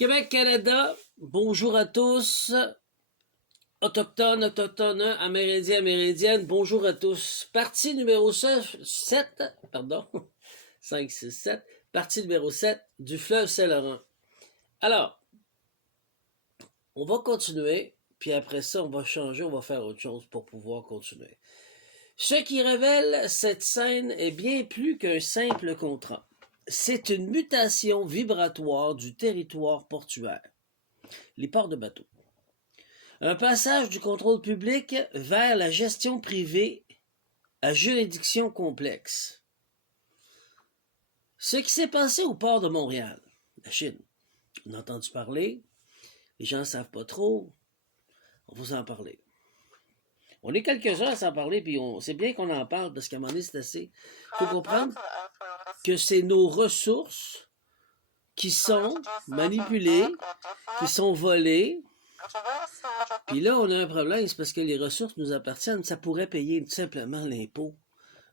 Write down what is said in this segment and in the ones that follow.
Québec, Canada, bonjour à tous. Autochtones, autochtones, amérindiens, amérindiennes, bonjour à tous. Partie numéro 7, pardon, 5, 6, 7, partie numéro 7 du fleuve Saint-Laurent. Alors, on va continuer, puis après ça, on va changer, on va faire autre chose pour pouvoir continuer. Ce qui révèle cette scène est bien plus qu'un simple contrat. C'est une mutation vibratoire du territoire portuaire, les ports de bateaux. Un passage du contrôle public vers la gestion privée à juridiction complexe. Ce qui s'est passé au port de Montréal, la Chine. On a entendu parler, les gens ne savent pas trop, on va en parler. On est quelques-uns à s'en parler, puis c'est bien qu'on en parle, parce qu'à un moment donné, c'est assez. Il faut comprendre que c'est nos ressources qui sont manipulées, qui sont volées. Puis là, on a un problème, c'est parce que les ressources nous appartiennent. Ça pourrait payer tout simplement l'impôt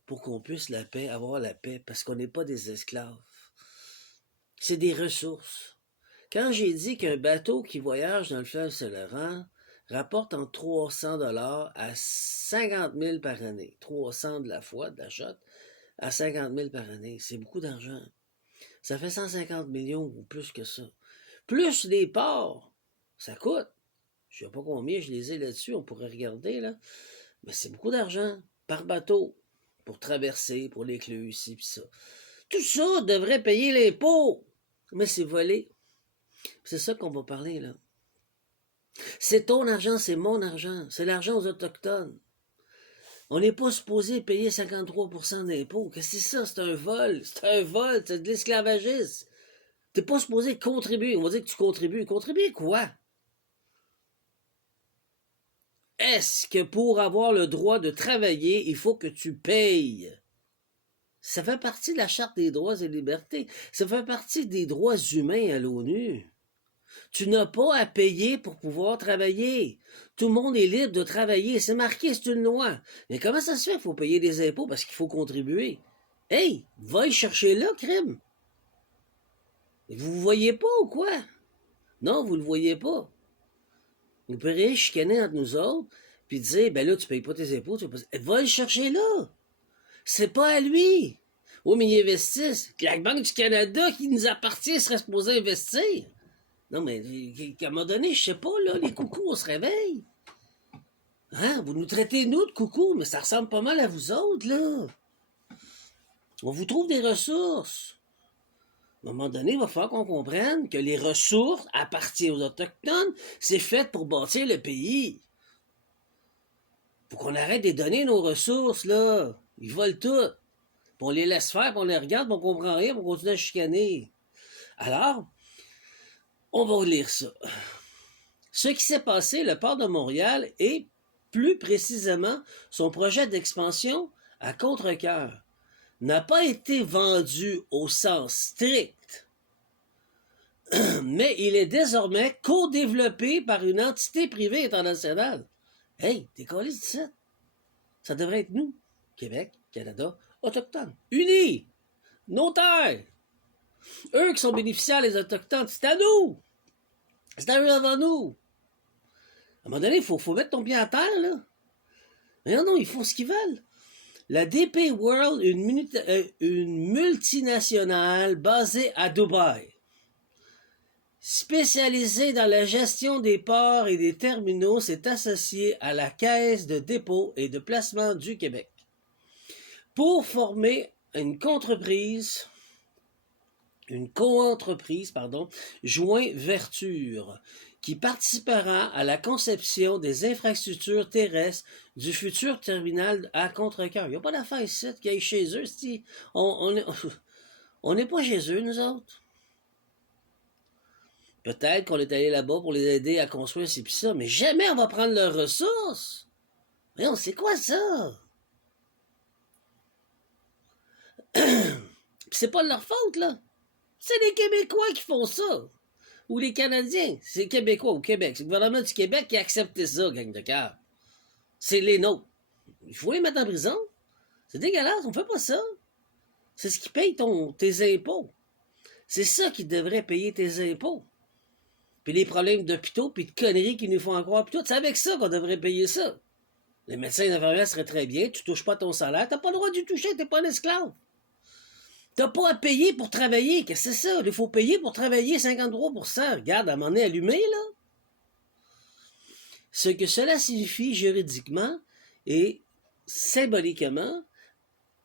pour qu'on puisse avoir la paix, parce qu'on n'est pas des esclaves. C'est des ressources. Quand j'ai dit qu'un bateau qui voyage dans le fleuve Saint-Laurent rapporte entre 300 $ à 50 000 par année, 300 de la fois, de la shot, à 50 000 par année, c'est beaucoup d'argent. Ça fait 150 millions ou plus que ça. Plus les ports, ça coûte. Je ne sais pas combien je les ai là-dessus, on pourrait regarder, là. Mais c'est beaucoup d'argent par bateau pour traverser, pour l'écluse, ici puis ça. Tout ça devrait payer l'impôt, mais c'est volé. C'est ça qu'on va parler, là. C'est ton argent, c'est mon argent. C'est l'argent aux Autochtones. On n'est pas supposé payer 53% d'impôts. Qu'est-ce que c'est ça? C'est un vol. C'est un vol. C'est de l'esclavagisme. T'es pas supposé contribuer. On va dire que tu contribues. Contribuer quoi? Est-ce que pour avoir le droit de travailler, il faut que tu payes? Ça fait partie de la Charte des droits et libertés. Ça fait partie des droits humains à l'ONU. Tu n'as pas à payer pour pouvoir travailler. Tout le monde est libre de travailler. C'est marqué, c'est une loi. Mais comment ça se fait qu'il faut payer des impôts parce qu'il faut contribuer? Hey, va y chercher là, crime. Vous voyez pas ou quoi? Non, vous le voyez pas. Vous pourriez chicaner entre nous autres, puis dire, ben là, tu payes pas tes impôts, tu pas... Va le chercher là. C'est pas à lui. Oui, mais il investisse. La Banque du Canada qui nous appartient serait supposée investir. Non, mais à un moment donné, je sais pas, là, les coucous, on se réveille. Hein? Vous nous traitez, nous, de coucous, mais ça ressemble pas mal à vous autres, là. On vous trouve des ressources. À un moment donné, il va falloir qu'on comprenne que les ressources appartiennent aux Autochtones. C'est fait pour bâtir le pays. Faut qu'on arrête de donner nos ressources, là. Ils volent tout. Puis on les laisse faire, puis on les regarde, puis on comprend rien, puis on continue à chicaner. Alors, on va lire ça. Ce qui s'est passé, le port de Montréal, et plus précisément son projet d'expansion à Contrecœur, n'a pas été vendu au sens strict, mais il est désormais co-développé par une entité privée internationale. Hey, t'es collé de ça? Ça devrait être nous, Québec, Canada, Autochtones, unis, nos terres. Eux qui sont bénéficiaires, les Autochtones, c'est à nous. C'est à eux avant nous. À un moment donné, il faut mettre ton pied à terre, là. Mais non, ils font ce qu'ils veulent. La DP World, une multinationale basée à Dubaï, spécialisée dans la gestion des ports et des terminaux, s'est associée à la Caisse de dépôt et de placement du Québec pour former une coentreprise, joint Verture, qui participera à la conception des infrastructures terrestres du futur terminal à Contrecœur. Il n'y a pas d'affaire ici qui aille chez eux. On n'est pas chez eux, nous autres. Peut-être qu'on est allé là-bas pour les aider à construire ci pis ça, mais jamais on va prendre leurs ressources. Mais on sait quoi ça? C'est pas de leur faute, là. C'est les Québécois qui font ça. Ou les Canadiens. C'est les Québécois au Québec. C'est le gouvernement du Québec qui a accepté ça, gang de cœur. C'est les nôtres. Il faut les mettre en prison. C'est dégueulasse, on fait pas ça. C'est ce qui paye tes impôts. C'est ça qui devrait payer tes impôts. puis les problèmes d'hôpitaux, puis de conneries qu'ils nous font encore, puis tout. C'est avec ça qu'on devrait payer ça. Les médecins d'infirmières seraient très bien, tu touches pas ton salaire, t'as pas le droit d'y toucher, t'es pas un esclave. T'as pas à payer pour travailler, qu'est-ce que c'est ça? Il faut payer pour travailler 53%. Regarde, à un moment donné, allumé, là. Ce que cela signifie juridiquement et symboliquement,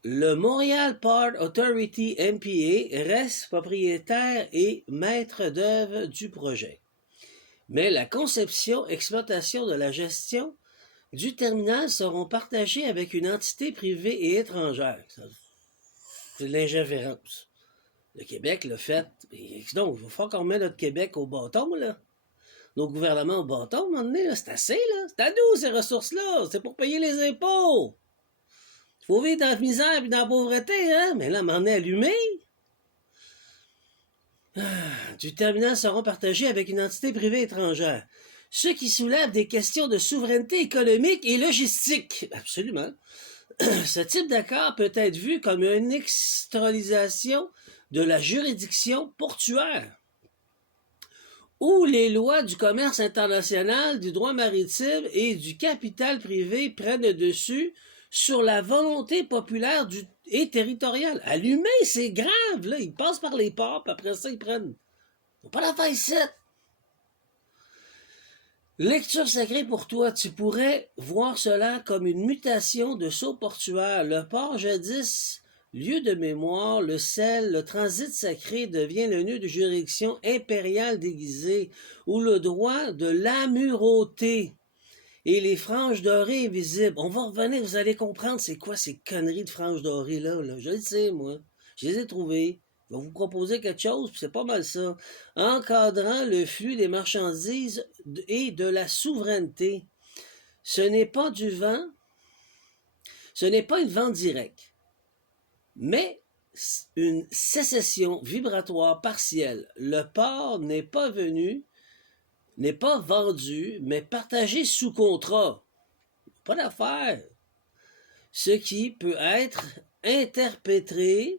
le Montreal Port Authority MPA reste propriétaire et maître d'œuvre du projet. Mais la conception, exploitation de la gestion du terminal seront partagées avec une entité privée et étrangère. C'est de l'ingérence. Le Québec l'a fait. Donc, il va falloir qu'on mette notre Québec au bâton, là. Nos gouvernements au bâton, à un moment donné, c'est assez, là. C'est à nous, ces ressources-là. C'est pour payer les impôts. Il faut vivre dans la misère et dans la pauvreté, hein? Mais là, à un moment donné, allumé. Du terminal seront partagés avec une entité privée étrangère. Ce qui soulève des questions de souveraineté économique et logistique. Absolument. Ce type d'accord peut être vu comme une externalisation de la juridiction portuaire, où les lois du commerce international, du droit maritime et du capital privé prennent le dessus sur la volonté populaire et territoriale. Allumer, c'est grave, là. Ils passent par les ports, puis après ça, ils prennent. Ils n'ont pas la faire ici. Lecture sacrée pour toi, tu pourrais voir cela comme une mutation de sceau portuaire. Le port jadis, lieu de mémoire, le sel, le transit sacré devient le nœud de juridiction impériale déguisée, où le droit de l'amirauté et les franges dorées invisibles. On va revenir, vous allez comprendre c'est quoi ces conneries de franges dorées là. Je le sais, moi. Je les ai trouvées. Je vais vous proposer quelque chose, puis c'est pas mal ça. Encadrant le flux des marchandises et de la souveraineté. Ce n'est pas du vent, ce n'est pas une vente directe, mais une sécession vibratoire partielle. Le port n'est pas venu, n'est pas vendu, mais partagé sous contrat. Pas d'affaire. Ce qui peut être interprété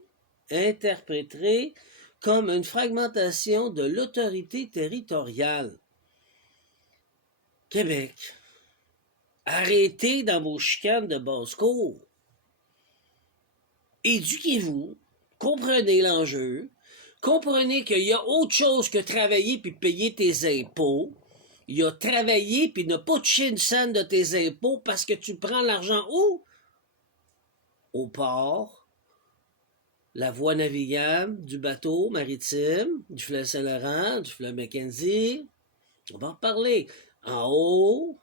comme une fragmentation de l'autorité territoriale. Québec, arrêtez dans vos chicanes de basse-cour. Éduquez-vous, comprenez l'enjeu, comprenez qu'il y a autre chose que travailler puis payer tes impôts. Il y a travailler puis ne pas toucher une scène de tes impôts parce que tu prends l'argent où? Au port, la voie navigable du bateau maritime, du fleuve Saint-Laurent, du fleuve Mackenzie. On va en reparler. En haut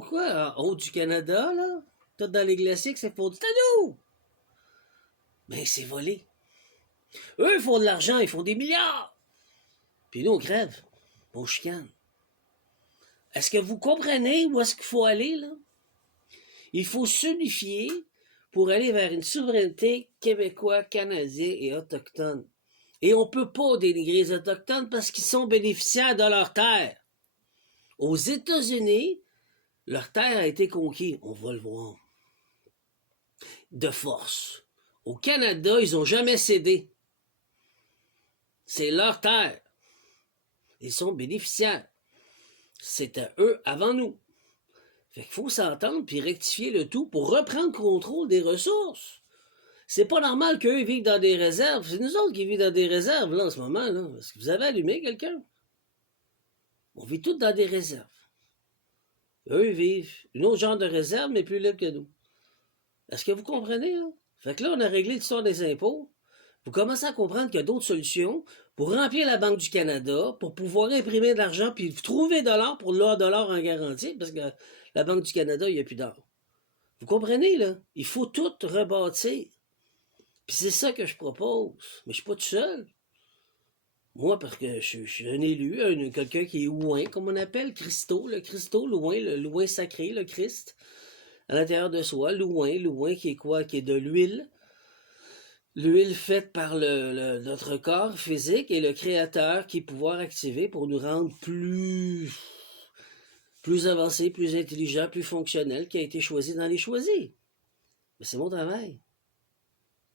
quoi? En haut du Canada, là? Tout dans les glaciers que c'est pour du nous! Mais c'est volé. Eux, ils font de l'argent, ils font des milliards. Puis nous, on crève. On chicane. Est-ce que vous comprenez où est-ce qu'il faut aller, là? Il faut s'unifier pour aller vers une souveraineté québécoise, canadienne et autochtone. Et on ne peut pas dénigrer les Autochtones parce qu'ils sont bénéficiaires de leur terre. Aux États-Unis, leur terre a été conquise. On va le voir. De force. Au Canada, ils n'ont jamais cédé. C'est leur terre. Ils sont bénéficiaires. C'était eux avant nous. Fait qu'il faut s'entendre puis rectifier le tout pour reprendre contrôle des ressources. C'est pas normal qu'eux vivent dans des réserves. C'est nous autres qui vivons dans des réserves là en ce moment. Là. Est-ce que vous avez allumé quelqu'un? On vit tous dans des réserves. Eux vivent une autre genre de réserve, mais plus libre que nous. Est-ce que vous comprenez? Là? Fait que là, on a réglé l'histoire des impôts. Vous commencez à comprendre qu'il y a d'autres solutions pour remplir la Banque du Canada, pour pouvoir imprimer de l'argent, puis trouver de l'or pour l'or de l'or en garantie, parce que la Banque du Canada, il n'y a plus d'or. Vous comprenez, là? Il faut tout rebâtir. Puis c'est ça que je propose. Mais je suis pas tout seul. Moi, parce que je suis un élu, quelqu'un qui est ouin, comme on appelle, Christo, l'ouin, le louin sacré, le Christ, à l'intérieur de soi, l'ouin qui est quoi? Qui est de l'huile. L'huile faite par notre corps physique et le créateur qui est pouvoir activer pour nous rendre plus avancés, plus intelligents, plus fonctionnels, qui a été choisi dans les choisis. Mais c'est mon travail.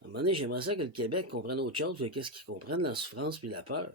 À un moment donné, j'aimerais ça que le Québec comprenne autre chose que qu'est-ce qu'ils comprennent, la souffrance puis la peur.